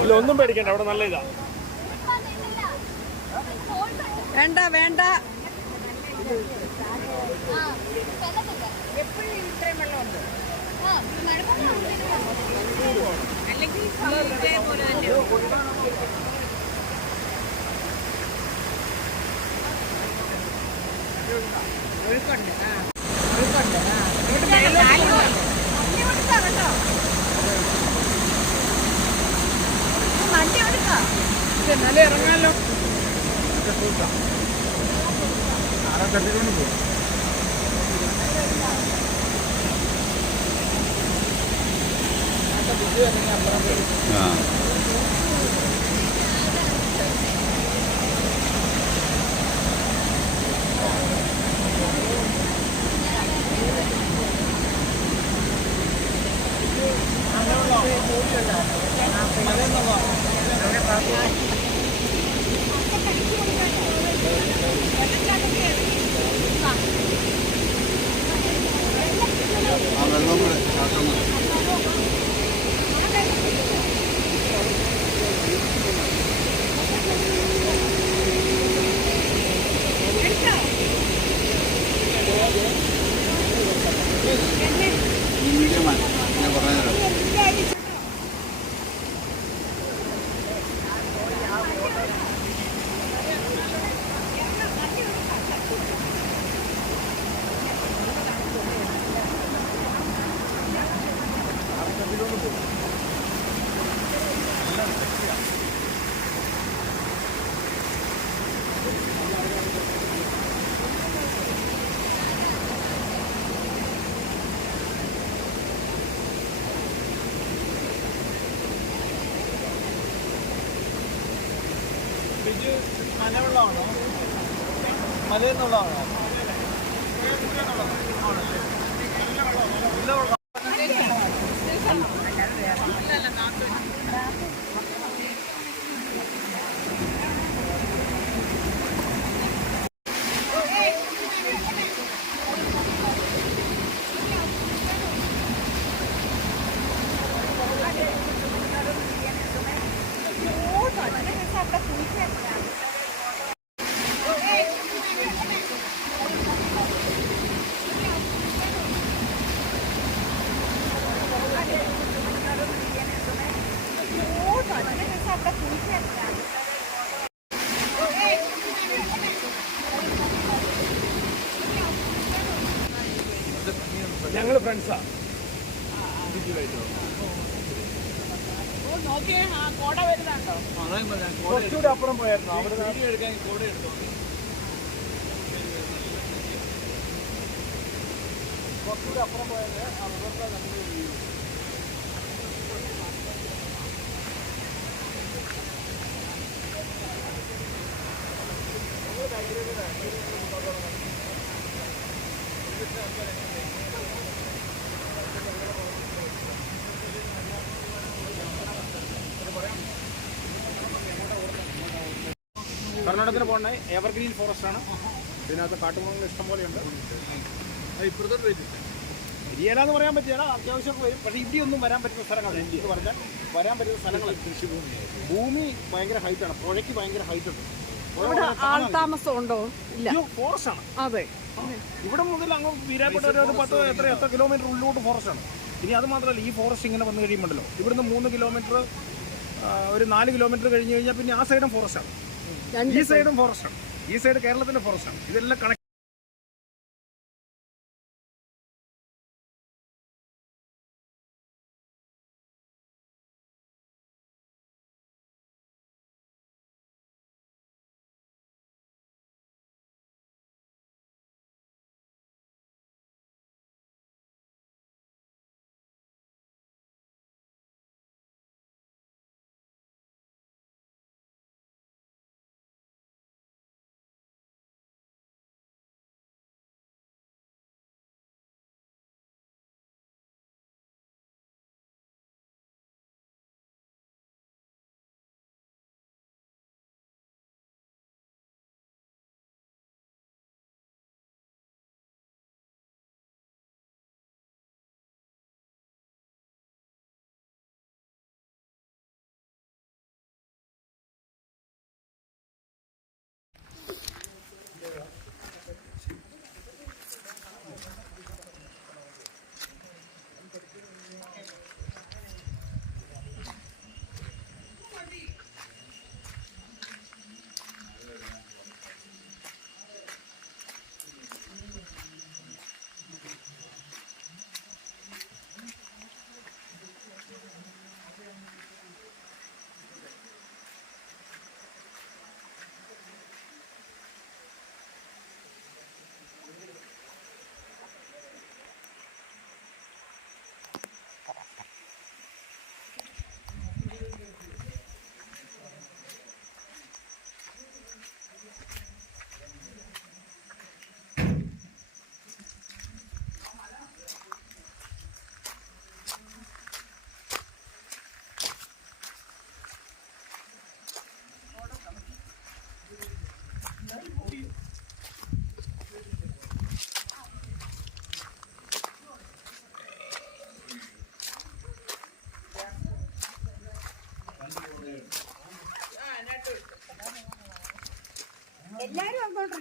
ഇല്ല ഒന്നും പേടിക്കണ്ട അവിടെ നല്ല ഇതാ. വേണ്ട വേണ്ട. അല്ലെങ്കിൽ ഒഴുക്കുണ്ട് ആ എന്നാലേ ഇറങ്ങാമല്ലോ ഇത് മലവെള്ളമാണോ മലയിൽ നിന്നുള്ളതാണോ ഞങ്ങൾ ഫ്രണ്ട്സാ കുറച്ചുകൂടെ അപ്പുറം പോയായിരുന്നു? അവിടെ കുറച്ചുകൂടെ അപ്പുറം പോയത് അവിടെ നമ്മൾ കർണാടകത്തിന് പോകണ എവർഗ്രീൻ ഫോറസ്റ്റ് ആണ്. ഇതിനകത്ത് കാട്ടുമൃഗങ്ങൾ ഇഷ്ടംപോലെയുണ്ട് ഇരിയലാന്ന് പറയാൻ പറ്റില്ല. അത്യാവശ്യം വരും. പക്ഷേ ഇവിടെ ഒന്നും വരാൻ പറ്റുന്ന സ്ഥലങ്ങളാണ് എനിക്ക് പറഞ്ഞാൽ വരാൻ പറ്റുന്ന സ്ഥലങ്ങൾ കൃഷിഭൂമി. ഭൂമി ഭയങ്കര ഹൈറ്റ് ആണ്. പുഴയ്ക്ക് ഭയങ്കര ഹൈറ്റ് ഉണ്ട്. ആൾ താമസം ഉണ്ടോ ഇല്ല. ഫോറസ്റ്റ് ആണ്. അതെ. ഇവിടെ മുതൽ അങ്ങ് വീരാപ്പെട്ട ഒരു- പത്ത് എത്ര എത്ര കിലോമീറ്റർ ഉള്ളിലോട്ട് ഫോറസ്റ്റ് ആണ്. ഇനി അത് മാത്രമല്ല ഈ ഫോറസ്റ്റ് ഇങ്ങനെ വന്നു കഴിയുമ്പോണ്ടല്ലോ. ഇവിടുന്ന് മൂന്ന് കിലോമീറ്റർ ഒരു നാല് കിലോമീറ്റർ കഴിഞ്ഞ് കഴിഞ്ഞാൽ പിന്നെ ആ സൈഡും ഫോറസ്റ്റ് ആണ്. ഈ സൈഡും ഫോറസ്റ്റാണ് ആണ്. ഈ സൈഡ് കേരളത്തിന്റെ ഫോറസ്റ്റാണ് ആണ്. ഇതെല്ലാം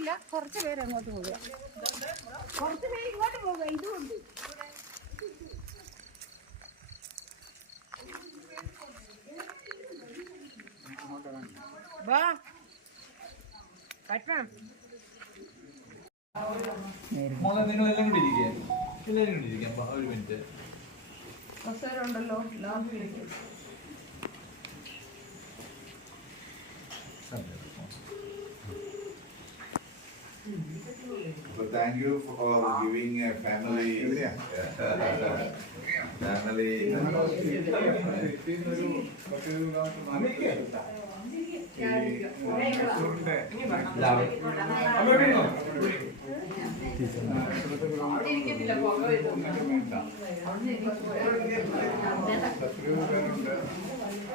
അങ്ങോട്ടില്ല കുറച്ച് പേര് അങ്ങോട്ട് പോവുക. കുറച്ച് പേര് ഇങ്ങോട്ട് പോവുക ഇതുമുണ്ട് മോളെ നിങ്ങൾ എല്ലാവരും കൂടി ഇരിക്കുക എല്ലാവരും കൂടി ഇരിക്കാം. ഒരു മിനിറ്റ്. ഉണ്ടല്ലോ So thank you for giving a family. Family.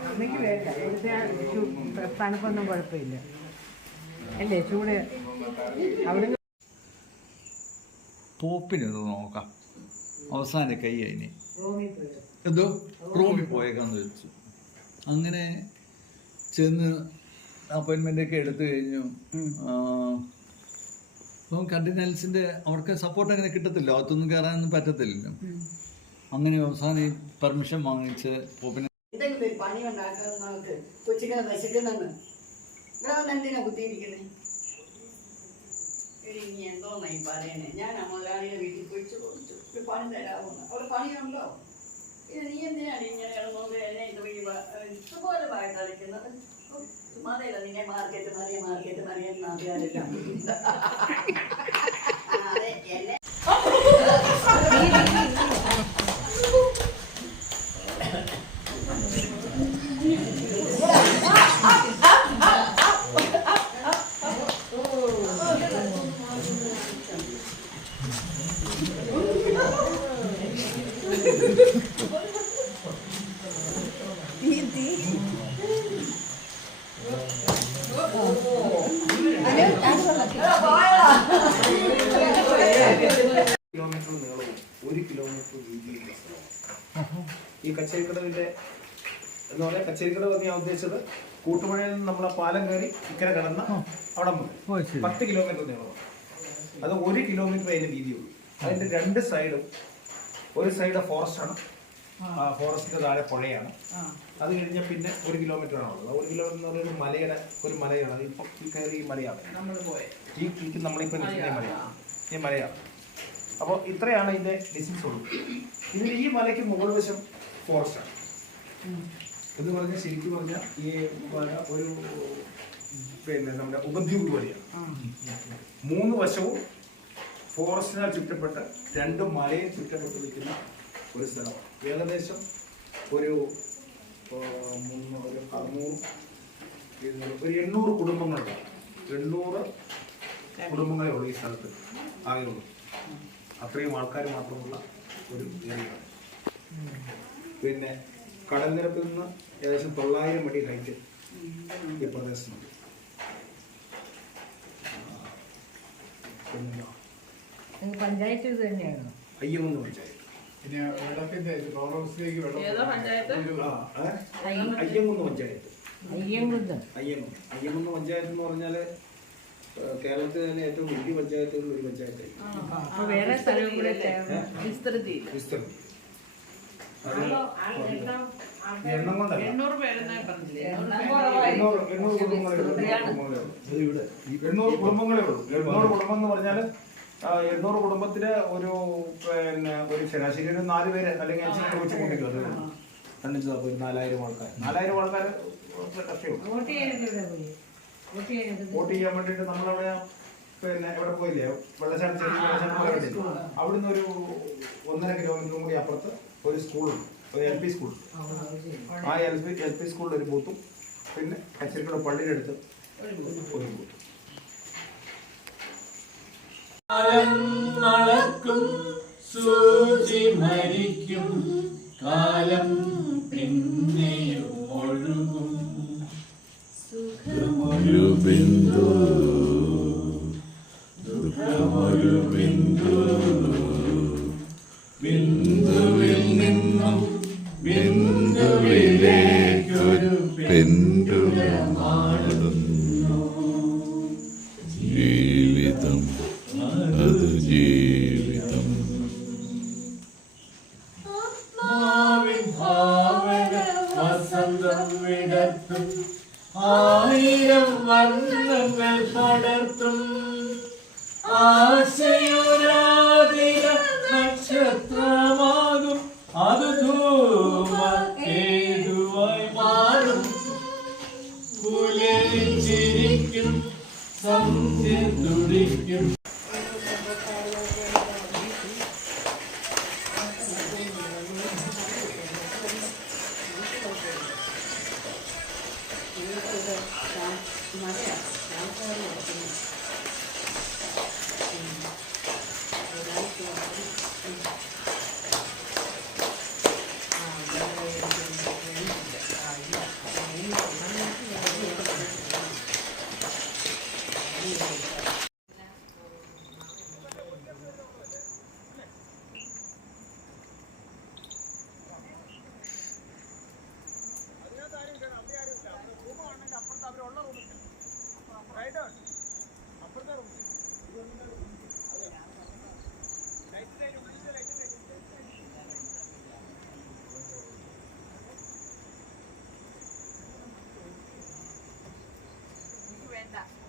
അമ്മയ്ക്ക് വേണ്ട തണുപ്പൊന്നും കുഴപ്പമില്ല അല്ലേ ചൂട് അവിടെ പോപ്പിനത് നോക്കാം. അവസാന കൈ അതിന്. എന്തോ? റൂമിൽ പോയേക്കാന്ന് വെച്ചു. അങ്ങനെ ചെന്ന് അപ്പോയിൻമെന്റ് ഒക്കെ എടുത്തു കഴിഞ്ഞു. അപ്പം കണ്ടിനൽസിന്റെ അവർക്ക് സപ്പോർട്ട് അങ്ങനെ കിട്ടത്തില്ല. അകത്തൊന്നും കയറാനൊന്നും പറ്റത്തില്ലല്ലോ. അങ്ങനെ അവസാനം പെർമിഷൻ വാങ്ങിച്ച് പോപ്പിനെ എന്തെങ്കിലും പണി ഉണ്ടാക്കുന്നവർക്ക് കൊച്ചിങ്ങനെ ഇവിടെ വന്ന് എന്തിനാ കുത്തിയിരിക്കുന്നത് എടി നീ എന്തോന്നാ ഈ പറയണേ. ഞാൻ ആ വീട്ടിൽ പോയി ചോദിച്ചു ഒരു പണി തരാവുന്ന. അവിടെ പണിയുണ്ടോ? ഇത് നീ എന്തിനാണ് ഇങ്ങനെ ഇറങ്ങുന്നത് എന്നെ ഇത് വഴി ഇതുപോലെ വായ തളിക്കുന്നത്? ചുമ്മാതെയല്ല നിന്നെ മാർക്കറ്റ് മറിയ മാർക്കറ്റ് മറിയ നാട്ടുകാരെല്ലാം അതെ എന്നെ കിലോമീറ്റർ നീളവും ഒരു കിലോമീറ്റർ വീതിയുള്ള സ്ഥലമാണ് ഈ കച്ചേരിക്കടവിന്റെ എന്ന് പറയാൻ കച്ചേരിക്കടവ് എന്ന് ഞാൻ ഉദ്ദേശിച്ചത് കൂട്ടുപുഴയിൽ നിന്ന് നമ്മളെ പാലം കയറി ഇക്കരെ കടന്ന അവിടെ മുതൽ പത്ത് കിലോമീറ്റർ നീളമാണ് അത് ഒരു കിലോമീറ്റർ അതിന് വീതിയുള്ളൂ അതിന്റെ രണ്ട് സൈഡും ഒരു സൈഡ് ഫോറസ്റ്റ് ആണ്. ആ. ഫോറസ്റ്റിന്റെ താഴെ പുഴയാണ്. അത് കഴിഞ്ഞ പിന്നെ ഒരു കിലോമീറ്റർ ആണ് ഉള്ളത്. ഒരു കിലോമീറ്റർ എന്ന് പറയുന്നത് മലയുടെ ഒരു മലയാണ്. ഇപ്പൊ ഈ കയറി ഈ മലയാണ്. ഈ കീക്ക് നമ്മളിപ്പോ നിൽക്കുന്ന മലയാണ്. ഈ മലയാണ്. അപ്പോൾ ഇത്രയാണ് ഇതിന്റെ ഡിസ്റ്റൻസ് ഉള്ളൂ. ഇതിൽ ഈ മലയ്ക്ക് മുകൾ വശം ആണ്. എന്ന് പറഞ്ഞാൽ ശരിക്കും പറഞ്ഞാൽ ഈ ഒരു പിന്നെ നമ്മുടെ ഉപദ്വീപ് പോലെയാണ് മൂന്ന് വശവും ഫോറസ്റ്റിനാൽ ചുറ്റപ്പെട്ട രണ്ട് മലയും ചുറ്റപ്പെട്ട് നിൽക്കുന്ന ഒരു സ്ഥലമാണ് ഏകദേശം ഒരു ഒരു അറുന്നൂറ് ഒരു എണ്ണൂറ് കുടുംബങ്ങളുണ്ട്. എണ്ണൂറ് കുടുംബങ്ങളെ ഉള്ളൂ ഈ സ്ഥലത്ത്. ആകെയുള്ളൂ. അത്രയും ആൾക്കാർ മാത്രമുള്ള ഒരു ഏരിയയാണ്. പിന്നെ കടൽ നിരപ്പിൽ നിന്ന് ഏകദേശം തൊള്ളായിരം അടി ഹൈറ്റ് ഈ പ്രദേശത്തുണ്ട്. പിന്നെ പഞ്ചായത്ത് ഇത് തന്നെയാണോ? അയ്യമെന്ന് പഞ്ചായത്ത്. പിന്നെ വെള്ളത്തിന്റെ പവർ ഹൗസിലേക്ക് വെള്ളം ആ, ഏ? അയ്യങ്കുന്ന് പഞ്ചായത്ത്. പഞ്ചായത്ത് എന്ന് പറഞ്ഞാൽ കേരളത്തിൽ തന്നെ ഏറ്റവും വലിയ പഞ്ചായത്തുകളിൽ ഒരു പഞ്ചായത്തായി. അപ്പൊ വേറെ സ്ഥലവും കൂടെ ചേർന്ന് വിസ്തൃതി. എണ്ണം കൊണ്ടല്ല എണ്ണൂറ് എണ്ണൂറ് കുടുംബങ്ങളേ ഉള്ളൂ. എണ്ണൂറ് കുടുംബങ്ങളെ ഉള്ളൂ എണ്ണൂറ് കുടുംബം എന്ന് പറഞ്ഞാൽ എണ്ണൂറ് കുടുംബത്തിലെ ഒരു പിന്നെ ഒരു ശരാശരി ഒരു നാല് പേര് അല്ലെങ്കിൽ അഞ്ചു പേര് വെച്ച് കൂട്ടിക്കും അത് രണ്ടഞ്ച് നാൽപ്പത് ഒരു നാലായിരം ആൾക്കാർ നാലായിരം ആൾക്കാർ വോട്ട് ചെയ്യാൻ വേണ്ടിയിട്ട് നമ്മളവിടെ പിന്നെ എവിടെ പോയില്ലേ വെള്ളച്ചാട്ടം ചെറിയ വെള്ളച്ചാട്ടം അവിടുന്ന് ഒരു ഒന്നര കിലോമീറ്റർ കൂടി അപ്പുറത്ത് ഒരു സ്കൂളുണ്ട് ഒരു എൽ പി സ്കൂൾ. ആ എൽ പി എൽ പി സ്കൂളിൽ ഒരു ബൂത്തും പിന്നെ കച്ചേരിക്കുള്ള പള്ളിയുടെ അടുത്ത് ഒരു ബൂത്തും. നടക്കും സൂചി മരിക്കും. കാലം പിന്നെയും ഒഴുകും. സുഖമൊരു ബിന്ദു ദുഃഖമൊരു ബിന്ദു. ആത്മാവിൻ ഭാവന വിടത്തും ആയിരം വർണങ്ങൾ കട verdad.